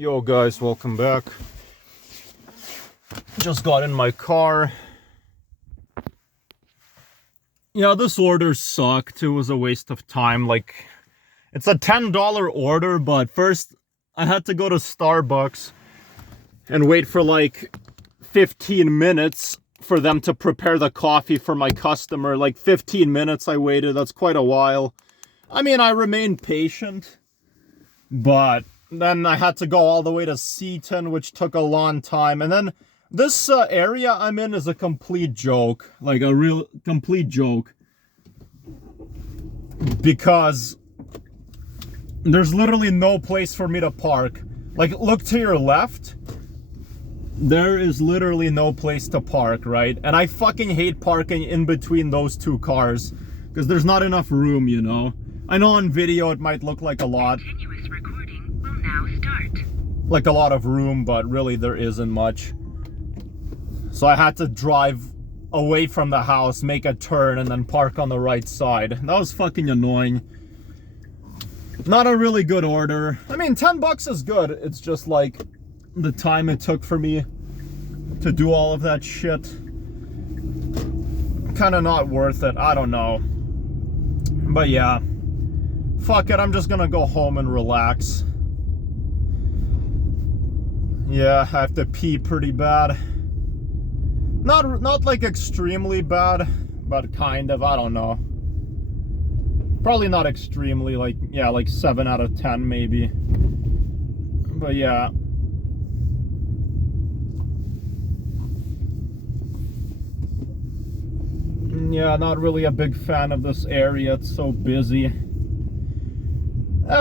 Yo guys, welcome back. Just got in my car. Yeah, this order sucked. It was a waste of time. Like, it's a $10 order, but first I had to go to Starbucks and wait for like 15 minutes for them to prepare the coffee for my customer. Like 15 minutes I waited. That's quite a while. I mean, I remained patient, but then I had to go all the way to Seaton, which took a long time. And then this area I'm in is a complete joke. Like a real complete joke. Because there's literally no place for me to park. Like, look to your left. There is literally no place to park, right? And I fucking hate parking in between those two cars. Because there's not enough room, you know? I know on video it might look like a lot. Continuous recording will now start. Like a lot of room, but really there isn't much. So I had to drive away from the house, make a turn, and then park on the right side. That was fucking annoying. Not a really good order. I mean, 10 bucks is good. It's just like the time it took for me to do all of that shit. Kind of not worth it. I don't know. But yeah. Fuck it, I'm just gonna go home and relax. Yeah, I have to pee pretty bad. Not like extremely bad, but kind of, I don't know. Probably not extremely, like, yeah, like 7 out of 10 maybe. But yeah. Yeah, not really a big fan of this area. It's so busy.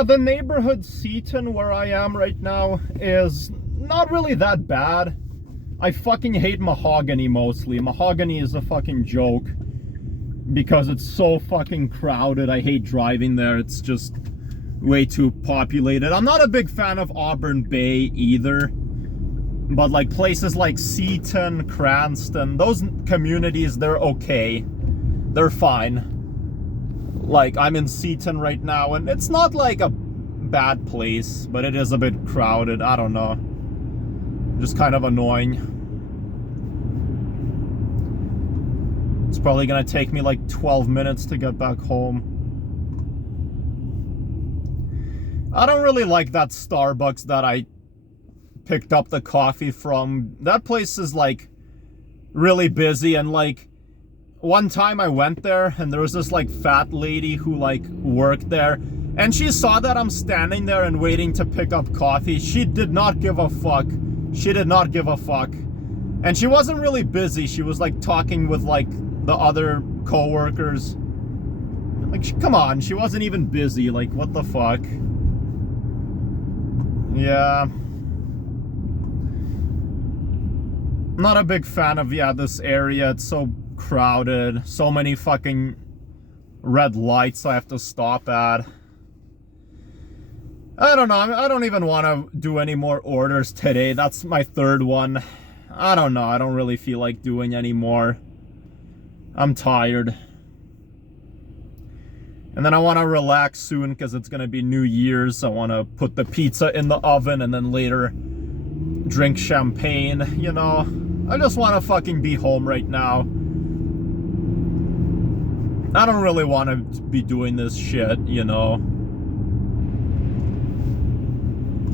The neighborhood Seaton, where I am right now, is not really that bad. I fucking hate Mahogany mostly. Mahogany is a fucking joke. Because it's so fucking crowded. I hate driving there. It's just way too populated. I'm not a big fan of Auburn Bay either. But like places like Seaton, Cranston, those communities, they're okay. They're fine. Like, I'm in Seaton right now, and it's not like a bad place, but it is a bit crowded. I don't know. Just kind of annoying. It's probably gonna take me like 12 minutes to get back home. I don't really like that Starbucks that I picked up the coffee from. That place is like really busy, and like one time I went there and there was this like fat lady who like worked there, and she saw that I'm standing there and waiting to pick up coffee. She did not give a fuck. She did not give a fuck. And she wasn't really busy. She was like talking with like the other co-workers. Like, come on, she wasn't even busy. Like, what the fuck? Yeah. Not a big fan of, yeah, this area. It's so crowded. So many fucking red lights I have to stop at. I don't know. I don't even want to do any more orders today. That's my third one. I don't know. I don't really feel like doing any more. I'm tired. And then I want to relax soon because it's going to be New Year's. I want to put the pizza in the oven and then later drink champagne, you know. I just want to fucking be home right now. I don't really want to be doing this shit, you know.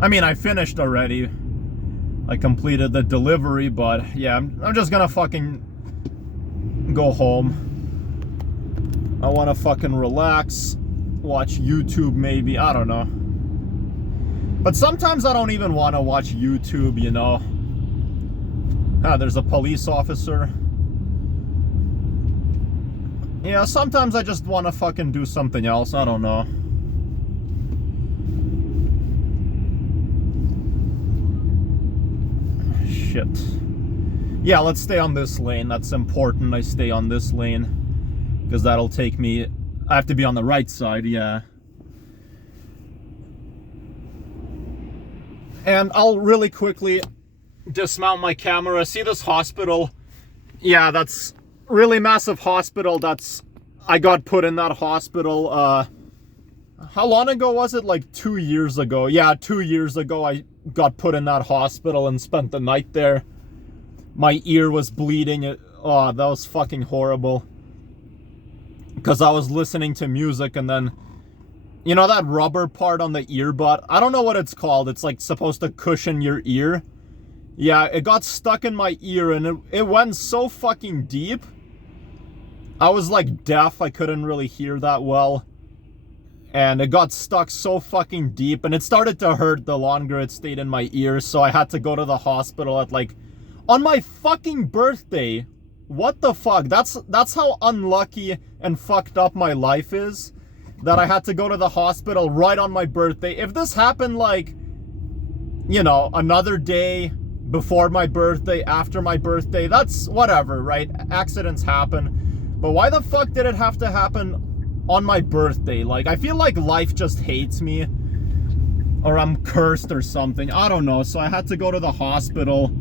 I mean, I finished already. I completed the delivery, but yeah, I'm just gonna fucking go home. I want to fucking relax, watch YouTube maybe, I don't know. But sometimes I don't even want to watch YouTube, you know. Ah, there's a police officer. Yeah, sometimes I just want to fucking do something else, I don't know. Shit. Yeah, let's stay on this lane. That's important. I stay on this lane because that'll take me. I have to be on the right side, yeah. And I'll really quickly dismount my camera. See this hospital? Yeah, that's really massive hospital. I got put in that hospital How long ago was it? Like 2 years ago. Yeah, 2 years ago I got put in that hospital and spent the night there. My ear was bleeding. Oh, that was fucking horrible. Because I was listening to music and then, you know that rubber part on the earbud? I don't know what it's called. It's like supposed to cushion your ear. Yeah, it got stuck in my ear and it went so fucking deep. I was like deaf. I couldn't really hear that well. And it got stuck so fucking deep and it started to hurt the longer it stayed in my ear. So I had to go to the hospital at like, on my fucking birthday. What the fuck? That's how unlucky and fucked up my life is. That I had to go to the hospital right on my birthday. If this happened like, you know, another day before my birthday, after my birthday, that's whatever, right? Accidents happen. But why the fuck did it have to happen on my birthday? Like, I feel like life just hates me. Or I'm cursed or something. I don't know. So I had to go to the hospital.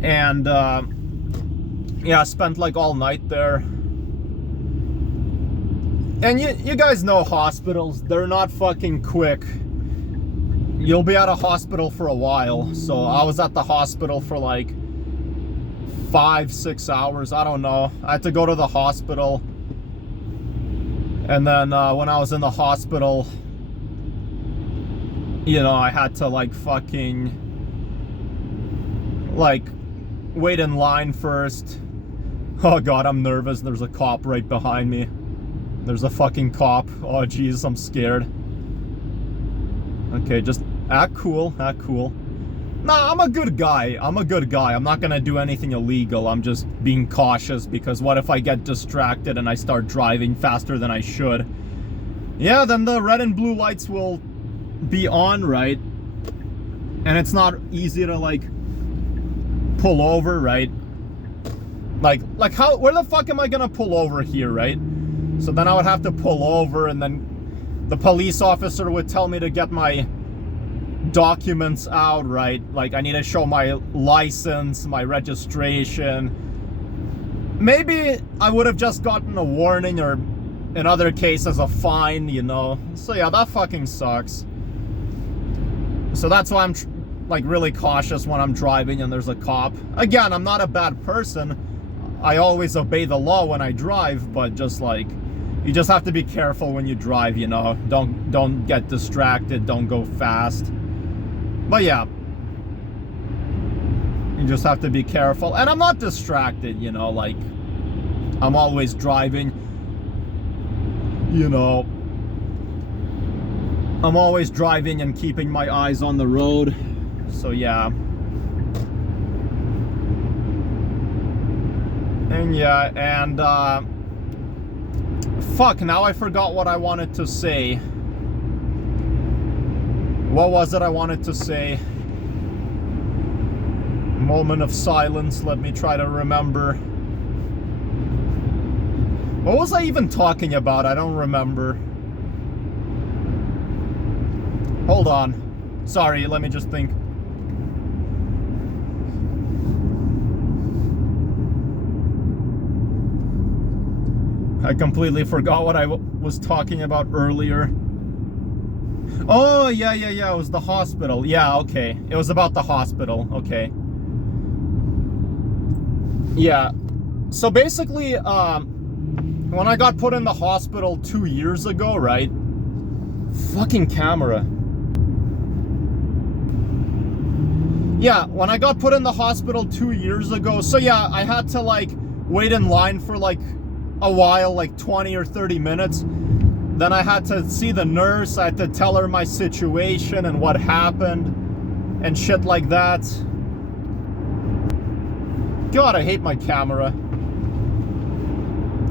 And, yeah, I spent like all night there. And you guys know hospitals, they're not fucking quick. You'll be at a hospital for a while. So I was at the hospital for like 5-6 hours. I don't know. I had to go to the hospital. And then when I was in the hospital, you know, I had to like fucking like wait in line first. Oh god, I'm nervous. There's a cop right behind me. There's a fucking cop. Oh jeez, I'm scared. Okay, just act cool, act cool. Nah, I'm a good guy. I'm a good guy. I'm not gonna do anything illegal. I'm just being cautious because what if I get distracted and I start driving faster than I should? Yeah, then the red and blue lights will be on, right? And it's not easy to like pull over, right? Like how, where the fuck am I gonna pull over here, right? So then I would have to pull over and then the police officer would tell me to get my documents out, right? Like I need to show my license, my registration. Maybe I would have just gotten a warning or in other cases a fine, you know? So yeah, that fucking sucks. So that's why I'm like really cautious when I'm driving and there's a cop. Again, I'm not a bad person. I always obey the law when I drive, but just like, you just have to be careful when you drive, you know? Don't get distracted, don't go fast. But yeah, you just have to be careful. And I'm not distracted, you know, like, I'm always driving, you know. I'm always driving and keeping my eyes on the road. So yeah. And yeah, and fuck, now I forgot what I wanted to say. What was it I wanted to say? Moment of silence, let me try to remember. What was I even talking about? I don't remember. Hold on. Sorry, let me just think. I completely forgot what I was talking about earlier. Oh, yeah, it was the hospital. Yeah, okay. It was about the hospital. Okay. Yeah. So basically, when I got put in the hospital 2 years ago, right? Fucking camera. Yeah, when I got put in the hospital 2 years ago, so yeah, I had to like wait in line for like a while, like 20 or 30 minutes. Then I had to see the nurse. I had to tell her my situation and what happened and shit like that. God, I hate my camera.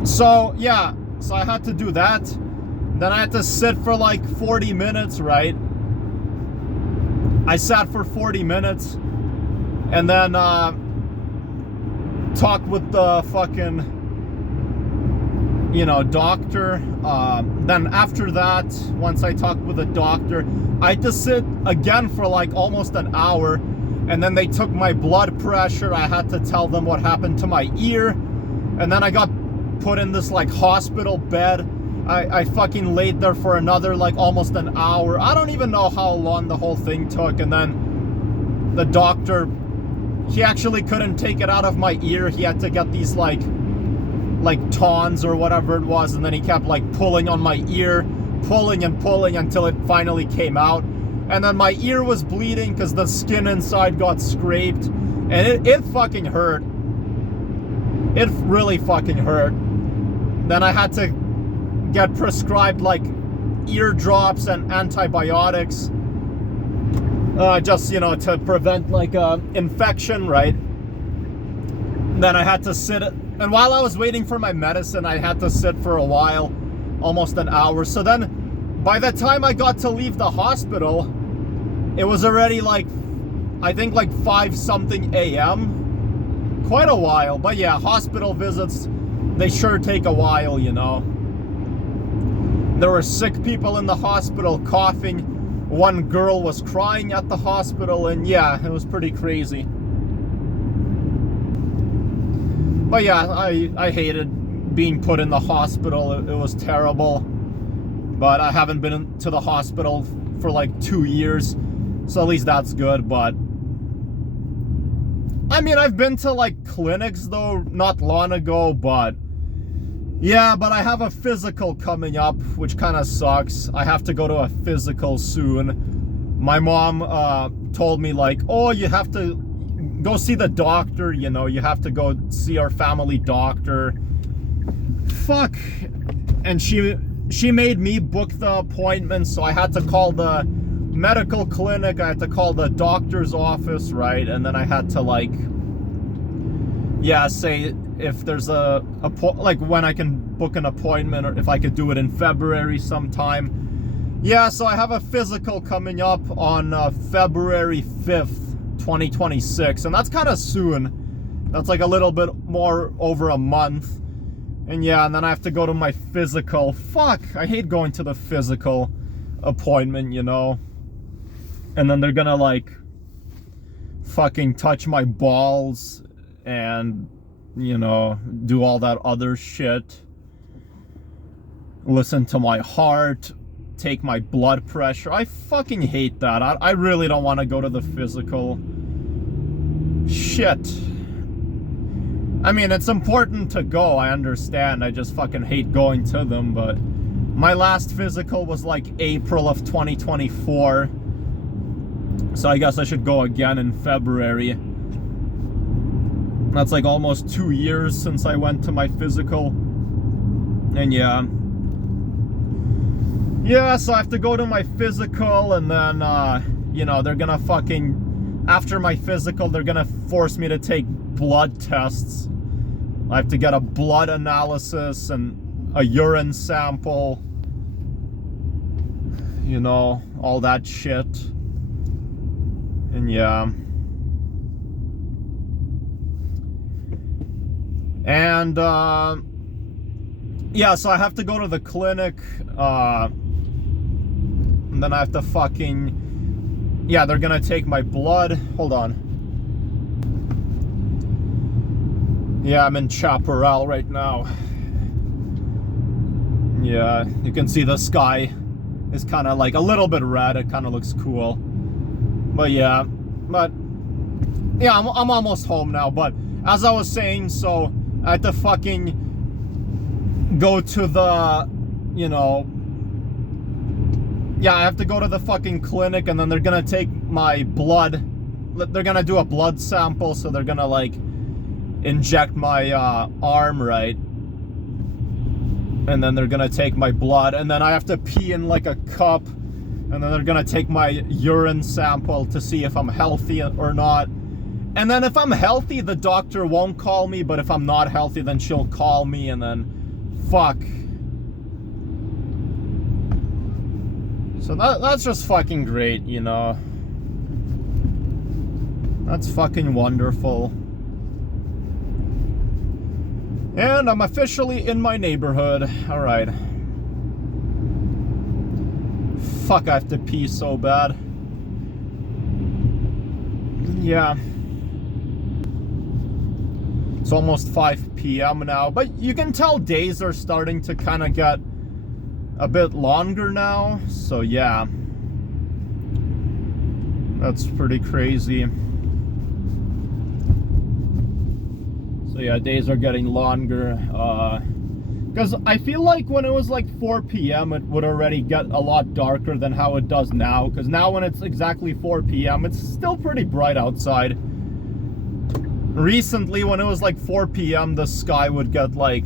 So yeah, so I had to do that. Then I had to sit for like 40 minutes, right? I sat for 40 minutes and then talked with the fucking, you know, doctor. Then after that, once I talked with the doctor, I had to sit again for like almost an hour. And then they took my blood pressure. I had to tell them what happened to my ear. And then I got put in this like hospital bed. I fucking laid there for another like almost an hour. I don't even know how long the whole thing took. And then the doctor, he actually couldn't take it out of my ear. He had to get these like tons or whatever it was, and then he kept like pulling on my ear, pulling and pulling until it finally came out. And then my ear was bleeding because the skin inside got scraped, and it fucking hurt. It really fucking hurt. Then I had to get prescribed like ear drops and antibiotics, just, you know, to prevent like infection, right? Then I had to sit, and while I was waiting for my medicine, I had to sit for a while, almost an hour. So then by the time I got to leave the hospital, it was already like, I think like 5-something a.m. Quite a while. But yeah, hospital visits, they sure take a while, you know. There were sick people in the hospital coughing. One girl was crying at the hospital, and yeah, it was pretty crazy. But yeah, I hated being put in the hospital. It was terrible. But I haven't been to the hospital for like 2 years, so at least that's good. But I mean, I've been to like clinics though not long ago, but yeah, but I have a physical coming up, which kind of sucks. I have to go to a physical soon. My mom told me like, oh, you have to go see the doctor, you know, you have to go see our family doctor. Fuck. And she made me book the appointment, so I had to call the medical clinic, I had to call the doctor's office, right? And then I had to like, yeah, say if there's like when I can book an appointment, or if I could do it in February sometime. Yeah, so I have a physical coming up on February 5th, 2026, and that's kind of soon. That's like a little bit more over a month. And yeah, and then I have to go to my physical. Fuck, I hate going to the physical appointment, you know. And then they're gonna like fucking touch my balls and, you know, do all that other shit. Listen to my heart, take my blood pressure. I fucking hate that. I really don't want to go to the physical. Shit. I mean, it's important to go, I understand. I just fucking hate going to them, but my last physical was like April of 2024. So I guess I should go again in February. That's like almost 2 years since I went to my physical. And yeah. Yeah, so I have to go to my physical, and then, you know, they're gonna fucking, after my physical, they're gonna force me to take blood tests. I have to get a blood analysis and a urine sample. You know, all that shit. And yeah. And, yeah, so I have to go to the clinic, and then I have to fucking, yeah, they're gonna take my blood. Hold on. Yeah, I'm in Chaparral right now. Yeah, you can see the sky is kind of like a little bit red. It kind of looks cool. But yeah, I'm almost home now. But as I was saying, so I had to fucking go to the, you know, yeah, I have to go to the fucking clinic, and then they're gonna take my blood. They're gonna do a blood sample, so they're gonna like inject my arm, right? And then they're gonna take my blood, and then I have to pee in like a cup, and then they're gonna take my urine sample to see if I'm healthy or not. And then if I'm healthy, the doctor won't call me, but if I'm not healthy, then she'll call me, and then fuck. So that's just fucking great, you know. That's fucking wonderful. And I'm officially in my neighborhood. Alright. Fuck, I have to pee so bad. Yeah. It's almost 5 p.m. now, but you can tell days are starting to kind of get a bit longer now, so yeah. That's pretty crazy. So yeah, days are getting longer. Because I feel like when it was like 4 p.m. it would already get a lot darker than how it does now. Because now when it's exactly 4 p.m. it's still pretty bright outside. Recently when it was like 4 p.m. the sky would get like...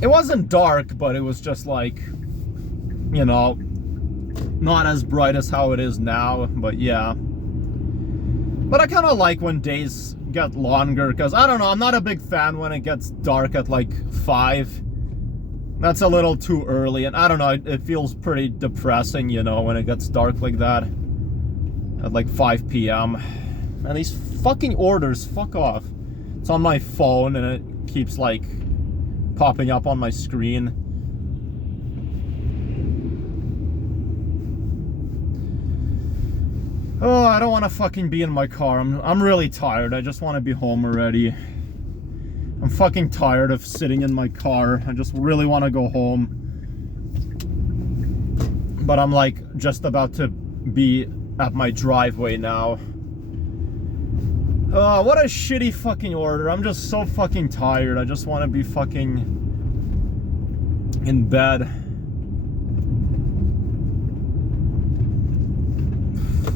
It wasn't dark, but it was just like, you know, not as bright as how it is now, but yeah. But I kind of like when days get longer, because I don't know, I'm not a big fan when it gets dark at like 5. That's a little too early, and I don't know, it feels pretty depressing, you know, when it gets dark like that at like 5 p.m. And these fucking orders, fuck off. It's on my phone and it keeps like popping up on my screen. Oh, I don't want to fucking be in my car. I'm really tired. I just want to be home already. I'm fucking tired of sitting in my car. I just really want to go home. But I'm like just about to be at my driveway now. Oh, what a shitty fucking order. I'm just so fucking tired. I just want to be fucking in bed.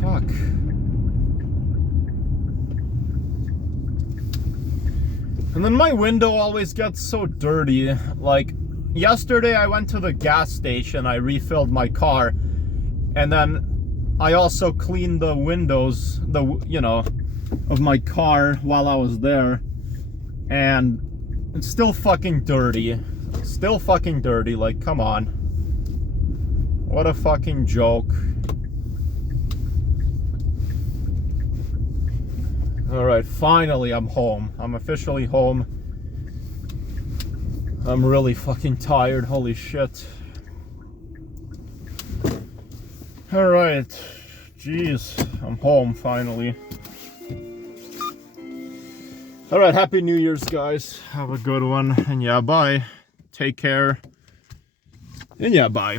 Fuck. And then my window always gets so dirty. Like, yesterday I went to the gas station, I refilled my car, and then I also cleaned the windows, you know, of my car while I was there, and it's still fucking dirty. Still fucking dirty, like, come on. What a fucking joke. Alright, finally I'm home. I'm officially home. I'm really fucking tired, holy shit. Alright, jeez, I'm home finally. Alright, happy New Year's, guys. Have a good one, and yeah, bye. Take care. And yeah, bye.